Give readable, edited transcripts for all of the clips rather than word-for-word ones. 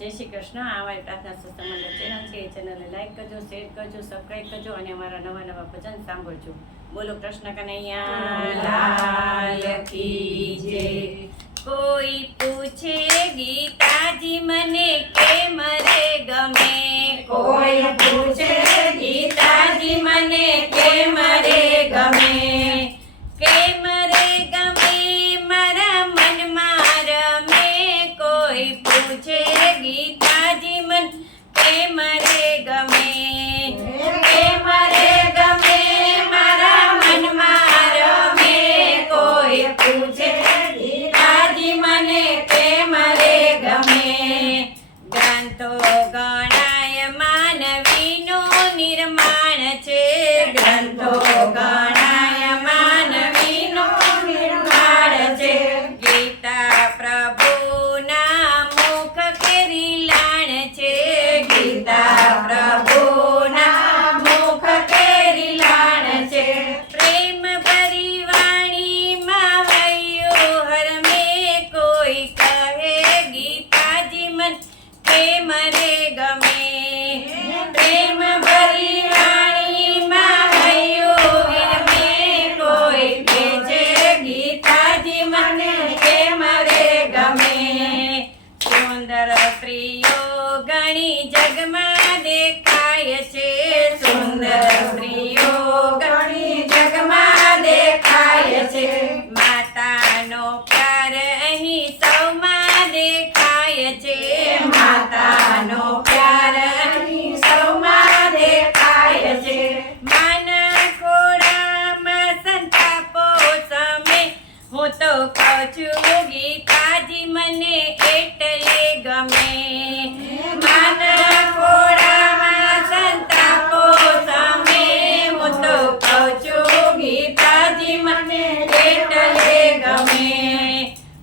જય શ્રી કૃષ્ણ. આ અમારી પ્રાર્થના સત્સંગ ચેનલ છે. એ ચેનલને લાઈક કરજો, શેર કરજો, સબસ્ક્રાઈબ કરજો અને અમારા નવા ભજન સાંભળજો. બોલો કૃષ્ણ કનૈયા લાલ કી જય. કોઈ પૂછે ગીતાજી મને કેમ રે ગમે, કોઈ પૂછે ગીતાજી મને કેમ રે ગમે, કેમ રે ગમે મારા મનમાં રમે. કોઈ પૂછે ગીતાજી મન કેમ રે ગમે, કેમ રે ગમે મારા મનમાં રમે. કોઈ પૂછે ગીતાજી મને કેમ રે ગમે. ગ્રંથો ગણાય માનવીનો નિર્માણ છે, ગ્રંથો ગણાય માનવીનો નિર્માણ છે. ગીતા પ્રભુના મુખ કેરી લાણ છે, ગીતા પ્રભુના મુખ કેરી લાણ છે. પ્રેમ ભરી વાણીમાં હૈયો હરમે. કોઈ કહે ગીતાજી મન કેમ રે ગમે, પ્રેમ ભરી વાણીમાં હૈયો હરમે. કોઈ કહે છે ગીતાજી મને કેમ રે ગમે. સુંદર સ્ત્રીઓ ઘણી જગમાં દેખાય છે, સુંદર સ્ત્રીઓ ઘણી જગમાં દેખાય છે. માતાનો પ્યાર અહીં સૌમાં દેખાય છે, માતાનો પ્યાર અહીં સૌમાં દેખાય છે. માના ખોળામાં સંતાપો સમે. હું તો કહું છું ગીતાજી મને એટલે ગમે. માના ખોળામાં સંતાપો સમે. હું તો કહું છું ગીતાજી મને એટલે ગમે.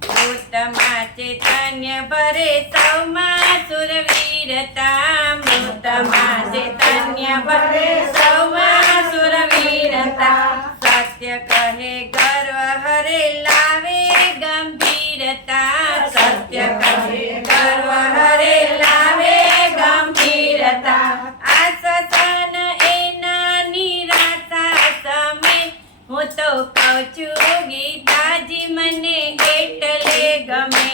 મૃતમાં ચૈતન્ય ભરે સૌમાં સુરવીરતા, મૃતમાં ચૈતન્ય ભરે સૌમાં સુરવીરતા. સત્ય કહે ગર્વ હરે લાવે ગંભીરતા, સત્ય કહે ગર્વ હરે લાવે ગંભીરતા. આ સસન એના નિરાશા સમે. હું તો કહું છું ગીતાજી મને એટલે ગમે.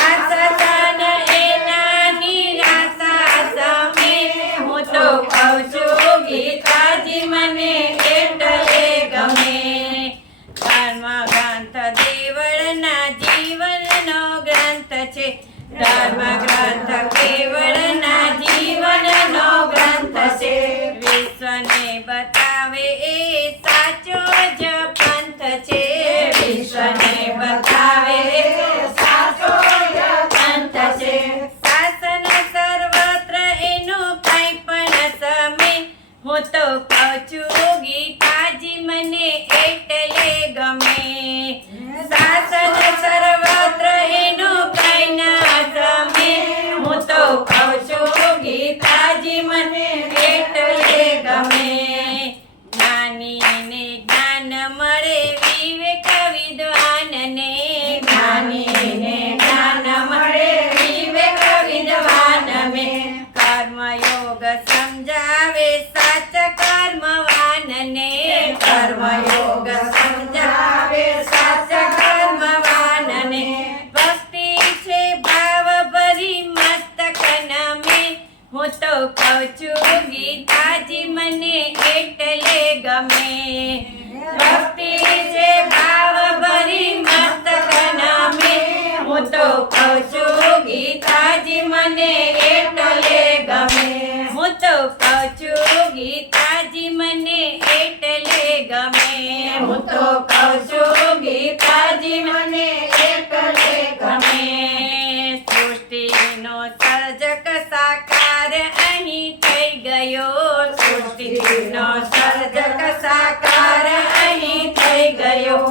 આ સસન એના નિરાશા સમે. હું તો કહું છું ગીતાજી મને એટલે ગમે. ધર્મ ગ્રંથ દેવળના જીવનનો ગ્રંથ છે, ધર્મ ગ્રંથ કેવળના જીવનનો ગ્રંથ છે. વિશ્વને બતાવે એ સાચો જ પંથ છે, વિશ્વને બતાવે સાચો જ પંથ છે. શાસન સર્વત્ર એનું કાંઈ પણ સમે. હું તો કહું છું ગીતાજી મને એટલે ગમે. શાસન સર્વત્ર એનું કાંઈ ના સમે. હું તો કહું છું ગીતાજી મને એટલે ગમે. જ્ઞાનીને જ્ઞાન મળે વિવેક વિદ્વાનને, જ્ઞાનીને જ્ઞાન મળે વિવેક વિદ્વાનને. કર્મયોગ સમજાવે સાચા કર્મવાનને, કર્મયોગ સમજાવે સાચા કર્મવાનને. ભક્તિ છે ભાવ ભરી મસ્તક નમે. હું તો કહું છું ગીતાજી મને એટલે ગમે. ભક્તિ છે ભાવ ભરી મસ્તક નમે. હું તો કહું છું ગીતાજી મને એટલે ગમે. હું તો કહું છું ગીતાજી મને એટલે ગમે. હું તો કહું છું ગીતાજી મને એટલે ગમે. સૃષ્ટિનો સર્જક સાકાર અહીં થઈ ગયો, સૃષ્ટિનો સર્જક સાકાર અહીં થઈ ગયો.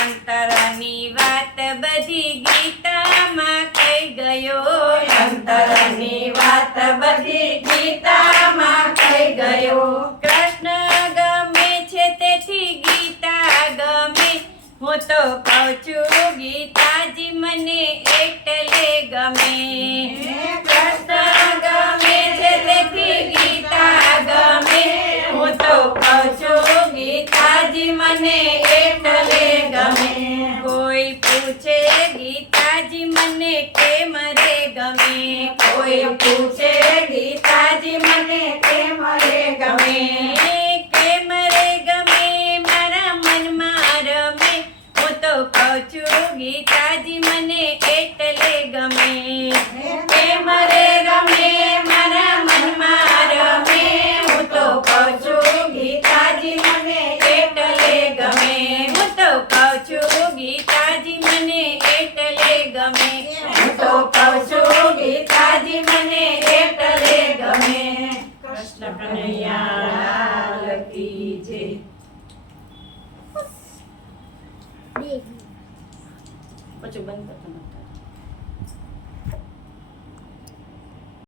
અંતરની વાત બધી ગીતામાં કહી ગયો, અંતરની વાત બધી ગીતામાં કહી ગયો. કૃષ્ણ ગમે છે તેથી ગીતા ગમે. હું તો કહું છું ગીતાજી મને એટલે ગમે. મને કેમ રે ગમે. કોઈ પૂછે ગીતાજી મને કેમ રે ગમે. કેમ રે ગમે મારા મનમાં રમે. હું તો કહું છું ગીતાજી મને એટલે ગમે. કેમ રે ગમે મારા મનમાં રમે. હું તો કહું છું ગીતાજી મને એટલે ગમે. હું તો કહું છું ગીતાજી મને એટલે ગમે. હું તો કહું છું ગીતાજી મને એટલે ગમે. કૃષ્ણ કનૈયા લાલ કી જય. પછી બંધ કરતો